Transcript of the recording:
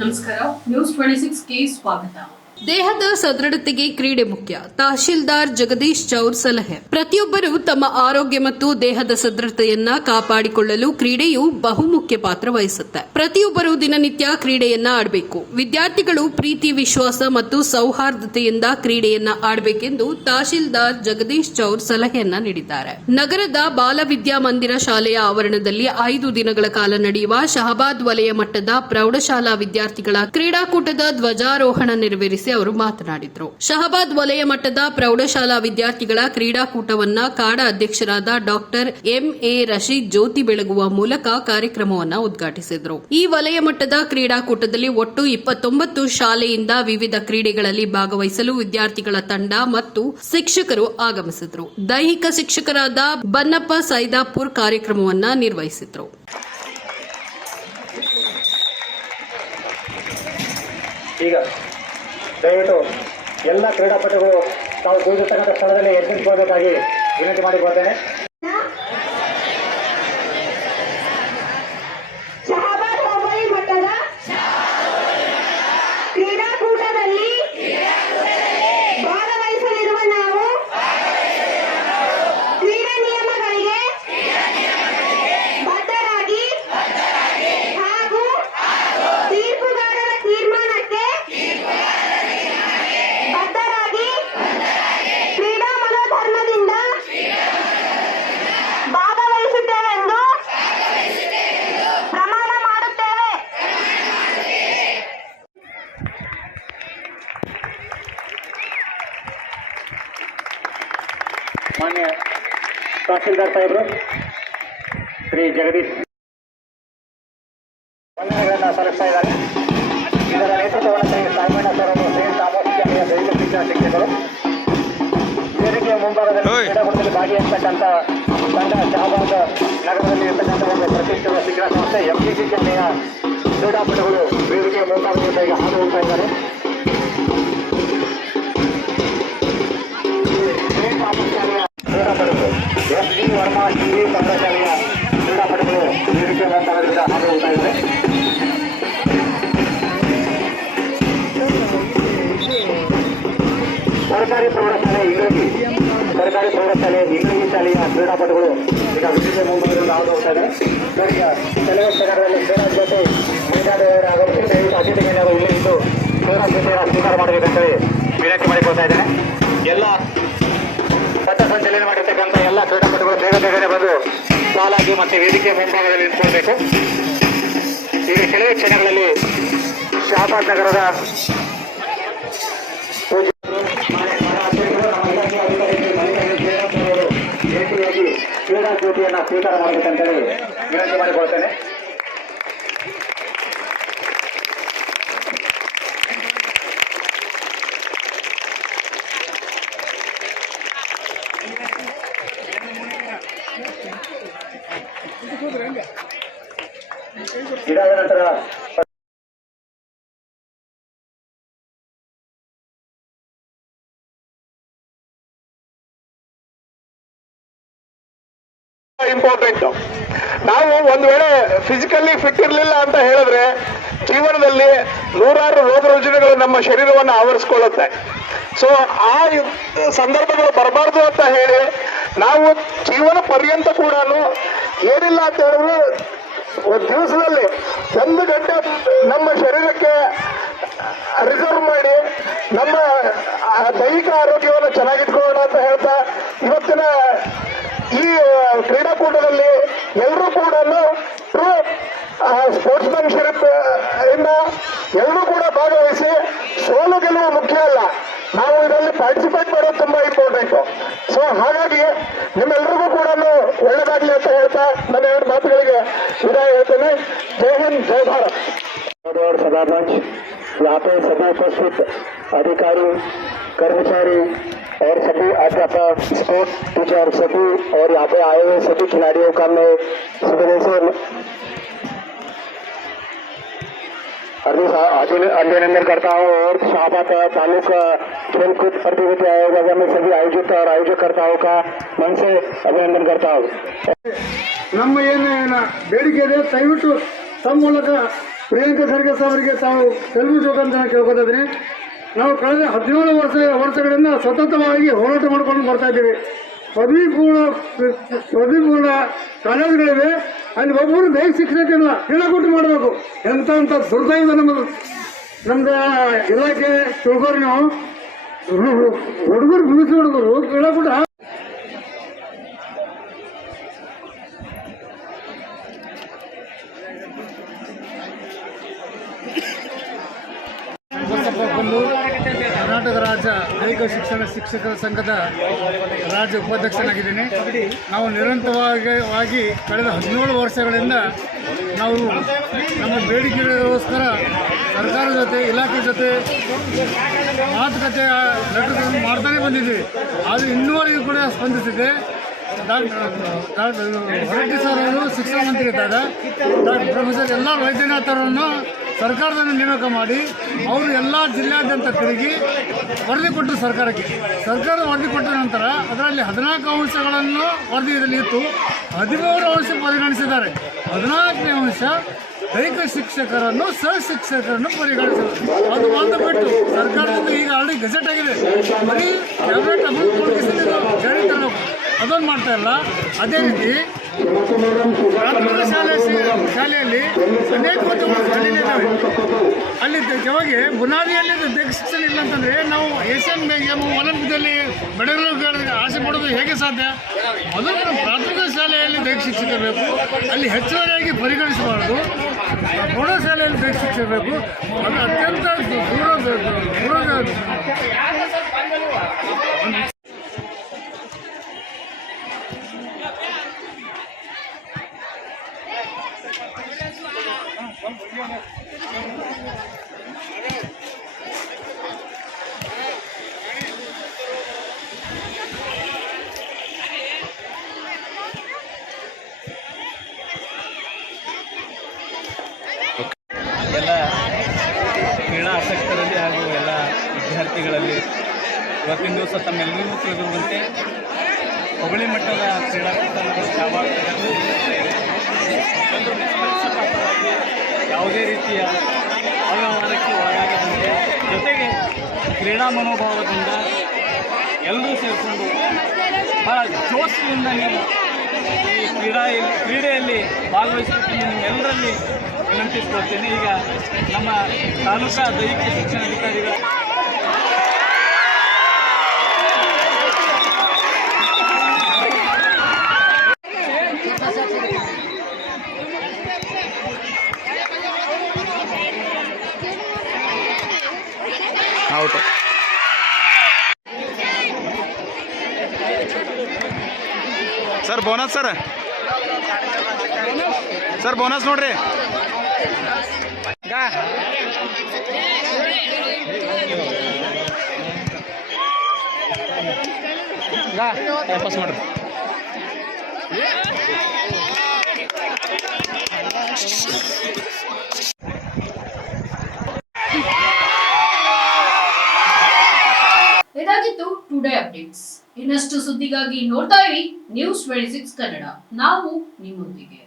ನಮಸ್ಕಾರ, ನ್ಯೂಸ್ 26ಗೆ ಸ್ವಾಗತ. ದೇಹದ ಸದೃಢತೆಗೆ ಕ್ರೀಡೆ ಮುಖ್ಯ. ತಹಶೀಲ್ದಾರ್ ಜಗದೀಶ್ ಚೌರ್ ಸಲಹೆ. ಪ್ರತಿಯೊಬ್ಬರು ತಮ್ಮ ಆರೋಗ್ಯ ಮತ್ತು ದೇಹದ ಸದೃಢತೆಯನ್ನ ಕಾಪಾಡಿಕೊಳ್ಳಲು ಕ್ರೀಡೆಯು ಬಹುಮುಖ್ಯ ಪಾತ್ರ ವಹಿಸುತ್ತೆ. ಪ್ರತಿಯೊಬ್ಬರು ದಿನನಿತ್ಯ ಕ್ರೀಡೆಯನ್ನ ಆಡಬೇಕು. ವಿದ್ಯಾರ್ಥಿಗಳು ಪ್ರೀತಿ, ವಿಶ್ವಾಸ ಮತ್ತು ಸೌಹಾರ್ದತೆಯಿಂದ ಕ್ರೀಡೆಯನ್ನ ಆಡಬೇಕೆಂದು ತಹಶೀಲ್ದಾರ್ ಜಗದೀಶ್ ಚೌರ್ ಸಲಹೆಯನ್ನ ನೀಡಿದ್ದಾರೆ. ನಗರದ ಬಾಲವಿದ್ಯಾ ಮಂದಿರ ಶಾಲೆಯ ಆವರಣದಲ್ಲಿ 5 ದಿನಗಳ ಕಾಲ ನಡೆಯುವ ಶಹಬಾದ್ ವಲಯ ಮಟ್ಟದ ಪ್ರೌಢಶಾಲಾ ವಿದ್ಯಾರ್ಥಿಗಳ ಕ್ರೀಡಾಕೂಟದ ಧ್ವಜಾರೋಹಣ ನೆರವೇರಿಸಿ ಅವರು ಮಾತನಾಡಿದರು. ಶಹಬಾದ್ ವಲಯ ಮಟ್ಟದ ಪ್ರೌಢಶಾಲಾ ವಿದ್ಯಾರ್ಥಿಗಳ ಕ್ರೀಡಾಕೂಟವನ್ನ ಕಾಡಾ ಅಧ್ಯಕ್ಷರಾದ ಡಾಕ್ಟರ್ ಎಂಎ ರಶೀದ್ ಜ್ಯೋತಿ ಬೆಳಗುವ ಮೂಲಕ ಕಾರ್ಯಕ್ರಮವನ್ನು ಉದ್ಘಾಟಿಸಿದರು. ಈ ವಲಯ ಮಟ್ಟದ ಕ್ರೀಡಾಕೂಟದಲ್ಲಿ ಒಟ್ಟು 29 ಶಾಲೆಯಿಂದ ವಿವಿಧ ಕ್ರೀಡೆಗಳಲ್ಲಿ ಭಾಗವಹಿಸಲು ವಿದ್ಯಾರ್ಥಿಗಳ ತಂಡ ಮತ್ತು ಶಿಕ್ಷಕರು ಆಗಮಿಸಿದರು. ದೈಹಿಕ ಶಿಕ್ಷಕರಾದ ಬನ್ನಪ್ಪ ಸೈದಾಪುರ್ ಕಾರ್ಯಕ್ರಮವನ್ನು ನಿರ್ವಹಿಸಿದರು. ದಯವಿಟ್ಟು ಎಲ್ಲ ಕ್ರೀಡಾಪಟುಗಳು ತಾವು ಕುಳಿತಿರ್ತಕ್ಕಂಥ ಸ್ಥಳದಲ್ಲಿ ಎಚ್ಚರಿಸಬೇಕಾಗಿ ವಿನಂತಿ ಮಾಡಿಕೊಳ್ತೇನೆ. ಶಹಬಾದ್ ಹೋಬಳಿ ಮಟ್ಟದ ಕ್ರೀಡಾಕೂಟದಲ್ಲಿ ಭಾಗವಹಿಸಲಿರುವ ನಾವು ಕ್ರೀಡಾ ನಿಯಮಗಳಿಗೆ ಬದ್ಧರಾಗಿ ಹಾಗೂ ತೀರ್ಪುಗಾರರ ತೀರ್ಮಾನಕ್ಕೆ ಬದ್ಧರಾಗಿ ಕ್ರೀಡಾ ಮನೋಧರ್ಮದಿಂದ ಭಾಗವಹಿಸುತ್ತೇವೆಂದು ಪ್ರಮಾಣ ಮಾಡುತ್ತೇವೆ. ಮಾನ್ಯ ತಹಶೀಲ್ದಾರ್ ಸಾಹೇಬರು ಶ್ರೀ ಜಗದೀಶ್ ವಂದನೆಗಳನ್ನು ಸಲ್ಲಿಸ್ತಾ ಇದ್ದಾರೆ. ಇದರ ನೇತೃತ್ವವನ್ನು ಶ್ರೀ ಸಾಲ್ಮಣ್ಣ ಸರ್ ಅವರು ಸೇಂಟ್ ಥಾಮಸ್ ಶಾಲೆಯ ದೈಹಿಕ ಶಿಕ್ಷಣ ಶಿಕ್ಷಕರು. ವೇದಿಕೆಯ ಮುಂಭಾಗದಲ್ಲಿ ಕ್ರೀಡಾಕೂಟದಲ್ಲಿ ಭಾಗಿಯಾಗತಕ್ಕಂಥ ತಂಡ ಶಹಬಾದ್ ನಗರದಲ್ಲಿ ಇರತಕ್ಕಂಥ ಒಂದು ಪ್ರತಿಷ್ಠಿತ ಶಿಕ್ಷಣ ಸಂಸ್ಥೆ ಎಂಜಿಸಿ ಶಾಲೆಯ ಕ್ರೀಡಾಪಟುಗಳು ವೇದಿಕೆಯ ಮುಂಭಾಗದಿಂದ ಈಗ ಹಾದು ಹೋಗ್ತಾ ಇದ್ದಾರೆ. ಸೇಂಟ್ ಥಾಮಸ್ ಶಾಲೆಯ ಕ್ರೀಡಾಪಟುಗಳು ಎಸ್.ಡಿ. ವರ್ಮಾ ಟಿವಿ ಪ್ರೌಢಶಾಲೆಯ ಕ್ರೀಡಾಪಟುಗಳು ವೇದಿಕೆಯ ಮುಂಭಾಗದಿಂದ ಹಾದು ಹೋಗ್ತಾ ಇದ್ದಾರೆ. ಸರ್ಕಾರಿ ಪ್ರೌಢಶಾಲೆ ಇಂಗ್ಲಿಷ್ ಶಾಲೆಯ ಕ್ರೀಡಾಪಟುಗಳು ಈಗ ವಿವಿಧ ಮುಂಭಾಗದಿಂದ ಹಾದು ಹೋಗ್ತಾ ಇದ್ದಾರೆ. ಈಗ ಕೆಲವೇ ಕ್ಷಣಗಳಲ್ಲಿ ಕ್ರೀಡಾ ಜೊತೆ ಮೈದಾನದವರ ಆಗಮಿಸಿ ದಯವಿಟ್ಟು ಅತಿಥಿಗೆ ನಾವು ಇಲ್ಲಿ ಇದ್ದು ಕ್ರೀಡಾ ಜೊತೆಯನ್ನು ಸ್ವೀಕಾರ ಮಾಡಬೇಕಂತೇಳಿ ವಿನಂತಿ ಮಾಡಿಕೊಳ್ತಾ ಇದ್ದೇನೆ. ಎಲ್ಲ ಪಥಸಂಚಲನೆ ಮಾಡಿರ್ತಕ್ಕಂಥ ಎಲ್ಲ ಕ್ರೀಡಾಪಟುಗಳು ಬೇಗನೆ ಬಂದು ಸಾಲಾಗಿ ಮತ್ತೆ ವೇದಿಕೆ ಮುಂಭಾಗದಲ್ಲಿ ನಿಂತ್ಕೊಳ್ಬೇಕು. ಈಗ ಕೆಲವೇ ಕ್ಷಣಗಳಲ್ಲಿ ಶಹಬಾದ್ ನಗರದ ಕ್ರೀಡಾ ಜ್ಯೋತಿಯನ್ನು ಸ್ವೀಕಾರ ಮಾಡಬೇಕಂತೇಳಿ ವಿನಂತಿ ಮಾಡಿಕೊಳ್ತೇನೆ. ಇದಾದ ನಂತರ ಇಂಪಾರ್ಟೆಂಟ್. ನಾವು ಒಂದು ವೇಳೆ ಫಿಸಿಕಲಿ ಫಿಟ್ ಇರಲಿಲ್ಲ ಅಂತ ಹೇಳಿದ್ರೆ ಜೀವನದಲ್ಲಿ ನೂರಾರು ರೋಗ ರುಜಿನಗಳು ನಮ್ಮ ಶರೀರವನ್ನು ಆವರಿಸ್ಕೊಳ್ಳುತ್ತೆ. ಸೊ ಆ ಸಂದರ್ಭಗಳು ಬರಬಾರ್ದು ಅಂತ ಹೇಳಿ ನಾವು ಜೀವನ ಪರ್ಯಂತ ಕೂಡ ಏನಿಲ್ಲ ಅಂತ ಹೇಳಿದ್ರೆ ಒಂದು ದಿವಸದಲ್ಲಿ 1 ಗಂಟೆ ನಮ್ಮ ಶರೀರಕ್ಕೆ ರಿಸರ್ವ್ ಮಾಡಿ ನಮ್ಮ ದೈಹಿಕ ಆರೋಗ್ಯವನ್ನು ಚೆನ್ನಾಗಿಟ್ಕೊಳ್ಳೋಣ ಅಂತ ಹೇಳ್ತಾ ಇವತ್ತಿನ ಈ ಕ್ರೀಡಾಕೂಟದಲ್ಲಿ ಎಲ್ಲರೂ ಕೂಡ ಟ್ರೂ ಸ್ಪೋರ್ಟ್ಸ್ಮನ್ಶಿಪ್ ಇಂದ ಎಲ್ಲರೂ ಕೂಡ ಭಾಗವಹಿಸಿ ಸೋಲು ಗೆಲುವು ಮುಖ್ಯ ಅಲ್ಲ, ನಾವು ಇದರಲ್ಲಿ ಪಾರ್ಟಿಸಿಪೇಟ್ ಮಾಡೋದು ತುಂಬಾ ಇಂಪಾರ್ಟೆಂಟ್. ಸೊ ಹಾಗಾಗಿ ನಿಮ್ಮೆಲ್ಲರಿಗೂ ಕೂಡ ಒಳ್ಳೆದಾಗ್ಲಿ ಅಂತ ಹೇಳ್ತಾ ನನ್ನ 2 ಮಾತುಗಳಿಗೆ ವಿದಾಯ ಹೇಳ್ತೇನೆ. ಜೈ ಹಿಂದ್, ಜೈ ಭಾರತ್. सभामंच यहाँ पे सभी उपस्थित अधिकारी, कर्मचारी और सभी अध्यापक, स्पोर्ट टीचर सभी और यहाँ पे आए हुए सभी खिलाड़ियों का मैं हृदय से अभिनंदन करता हूँ और शहबाद तालुका खेलकूद प्रतियोगिता आयोग में सभी आयोजित और आयोजकर्ताओं का मन से अभिनंदन करता हूँ. ನಮ್ಮ ಏನು ಬೇಡಿಕೆ ಇದೆ ದಯವಿಟ್ಟು ತಮ್ಮ ಮೂಲಕ ಪ್ರಿಯಾಂಕಾ ಖರ್ಗೆ ಅವರಿಗೆ ತಾವು ಸಲ್ಲಿಸಬೇಕಂತ ನಾನು ಕೇಳ್ಕೊತಿದ್ದೀನಿ. ನಾವು ಕಳೆದ 17 ವರ್ಷಗಳಿಂದ ಸತತವಾಗಿ ಹೋರಾಟ ಮಾಡ್ಕೊಂಡು ಬರ್ತಾ ಇದ್ದೀವಿ. ಪದವಿ ಪೂರ್ಣ ಕಾಲೇಜುಗಳಿವೆ, ಅಲ್ಲಿ ಒಬ್ಬರು ದೈಹಿಕ ಶಿಕ್ಷಕ ಇಲ್ಲ, ಕ್ರೀಡಾಕೂಟ ಮಾಡಬೇಕು. ಎಂಥ ದುರ್ದೈವ ನಮ್ದು ಇಲಾಖೆ ತಿಳ್ಕೋರಿ. ನಾವು ಹುಡುಗರು ಬೀಸಿ ಹುಡುಗರು ಕ್ರೀಡಾಕೂಟ ಕರ್ನಾಟಕ ರಾಜ್ಯ ದೈಹಿಕ ಶಿಕ್ಷಣ ಶಿಕ್ಷಕರ ಸಂಘದ ರಾಜ್ಯ ಉಪಾಧ್ಯಕ್ಷನಾಗಿದ್ದೀನಿ. ನಾವು ನಿರಂತರವಾಗಿ ಕಳೆದ 17 ವರ್ಷಗಳಿಂದ ನಾವು ನಮ್ಮ ಬೇಡಿಕೆಗಳಿಗೋಸ್ಕರ ಸರ್ಕಾರದ ಜೊತೆ ಇಲಾಖೆ ಜೊತೆ ಮಾತುಕತೆ ಲೆಟರ್ಗಳನ್ನು ಮಾಡ್ತಾನೆ ಬಂದಿದ್ದೀವಿ. ಆದರೆ ಇನ್ನೂವರೆಗೂ ಕೂಡ ಸ್ಪಂದಿಸಿದೆ. ಹೊರಟ್ಟಿ ಸರ್ ಅವರು ಶಿಕ್ಷಣ ಮಂತ್ರಿ ಇದ್ದಾಗ ಪ್ರೊಫೆಸರ್ ಎಲ್ ಆರ್ ವೈದ್ಯನಾಥ್ ಅವರನ್ನು ಸರ್ಕಾರದಲ್ಲಿ ನೇಮಕ ಮಾಡಿ ಅವರು ಎಲ್ಲ ಜಿಲ್ಲಾದ್ಯಂತ ತಿರುಗಿ ವರದಿ ಕೊಟ್ಟರು ಸರ್ಕಾರಕ್ಕೆ. ಸರ್ಕಾರ ವರದಿ ಕೊಟ್ಟ ನಂತರ ಅದರಲ್ಲಿ 14 ಅಂಶಗಳನ್ನು ವರದಿಯಲ್ಲಿ ಇತ್ತು, 13 ಅಂಶ ಪರಿಗಣಿಸಿದ್ದಾರೆ. 14ನೇ ಅಂಶ ದೈಹಿಕ ಶಿಕ್ಷಕರನ್ನು ಸಹ ಶಿಕ್ಷಕರನ್ನು ಪರಿಗಣಿಸಿದರು. ಅದು ಒಂದು ಬಿಟ್ಟು ಸರ್ಕಾರದಿಂದ ಈಗ ಆಲ್ರೆಡಿ ಗೆಜೆಟ್ ಆಗಿದೆ, ಬರೀ ಕ್ಯಾಬಿನೆಟ್ ಅಭಿವೃದ್ಧಿ ಜಾರಿ ತರಬೇಕು, ಅದೊಂದು ಮಾಡ್ತಾ ಇಲ್ಲ. ಅದೇ ರೀತಿ ಪ್ರಾಥಮಿಕ ಶಾಲೆಯಲ್ಲಿ ಅನೇಕ ಹುದ್ದೆಗಳು ಖಾಲಿಯಿದ್ದಾವೆ. ಅಲ್ಲಿ ಜೊತೆಗೆ ಬುನಾದಿಯಲ್ಲಿ ದೈಹಿಕ ಶಿಕ್ಷಣ ಇಲ್ಲ ಅಂತಂದರೆ ನಾವು ಏಷ್ಯನ್ ಗೇಮ್ ಒಲಿಂಪಿಕ್ದಲ್ಲಿ ಮೆಡಲ್ ಆಸೆ ಪಡೋದು ಹೇಗೆ ಸಾಧ್ಯ? ಮೊದಲು ನಮ್ಮ ಪ್ರಾಥಮಿಕ ಶಾಲೆಯಲ್ಲಿ ದೈಹಿಕ ಶಿಕ್ಷಕ ಬೇಕು, ಅಲ್ಲಿ ಹೆಚ್ಚುವರಿಯಾಗಿ ಪರಿಗಣಿಸಬಾರ್ದು. ಪ್ರೌಢಶಾಲೆಯಲ್ಲಿ ದೈಹಿಕ ಶಿಕ್ಷಕ ಬೇಕು, ಅದು ಅತ್ಯಂತ ದೂರದ ಎಲ್ಲ ಕ್ರೀಡಾ ಆಸಕ್ತರಲ್ಲಿ ಹಾಗೂ ಎಲ್ಲ ವಿದ್ಯಾರ್ಥಿಗಳಲ್ಲಿ ಇವತ್ತಿನ ದಿವಸ ತಮ್ಮೆಲ್ಲರಿಗೂ ತಿಳಿದಿರುವಂತೆ ಹುಬ್ಬಳ್ಳಿ ಮಟ್ಟದ ಕ್ರೀಡಾಕೂಟವನ್ನು ಯಾವುದೇ ರೀತಿಯ ಅವ್ಯವಹಾರಕ್ಕೆ ಒಳಗಾಗದಂತೆ ಜೊತೆಗೆ ಕ್ರೀಡಾ ಮನೋಭಾವದಿಂದ ಎಲ್ಲರೂ ಸೇರಿಕೊಂಡು ಭಾಳ ಜೋಶಿನಿಂದ ನೀವು ಈ ಕ್ರೀಡೆಯಲ್ಲಿ ಭಾಗವಹಿಸಬೇಕು ನಿಮ್ಮೆಲ್ಲರಲ್ಲಿ ವಿನಂತಿಸ್ಕೊಳ್ತೇನೆ. ಈಗ ನಮ್ಮ ತಾಲೂಕಾ ದೈಹಿಕ ಶಿಕ್ಷಣಾಧಿಕಾರಿಗಳ out sir bonus sir bonus ನೋಡ್ರಿ ವಾಪಸ್ ಮಾಡ್ರಿ. ಇದಾಗಿತ್ತು ಟುಡೇ ಅಪ್ಡೇಟ್ಸ್. ಇನ್ನಷ್ಟು ಸುದ್ದಿಗಾಗಿ ನೋಡ್ತಾ ಇರಿ News 26 ಕನ್ನಡ. ನಾವು ನಿಮ್ಮೊಂದಿಗೆ.